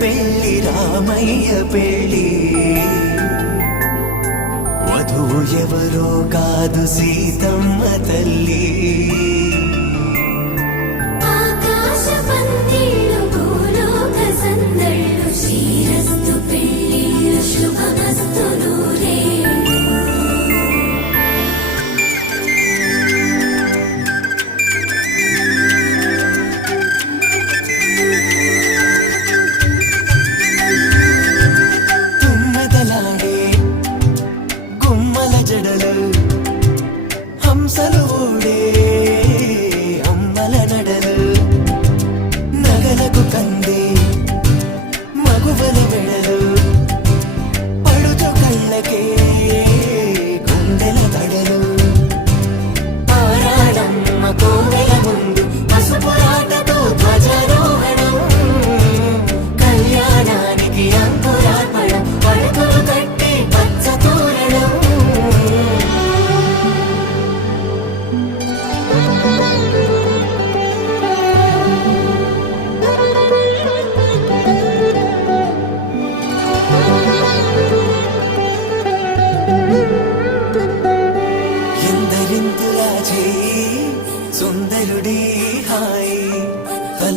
పెళ్లి రామయ్య పెళ్లి వధువు ఎవరో కాదు సీతమ్మ తల్లి హంసలు ఊడే అమ్మల నడలు నగలకు కంది మగువల వెడలు పడుచు కళ్ళకే గుండెల తడలు ఆరాడమ్మ కోవెల ముందు పసుపురాటతో ధ్వజారోహణం కళ్యాణానికి అంకురార్పణం పడకలు కట్టి పచ్చ తోరణం ఎందరింతులా చేయి సుందరుడి హాయి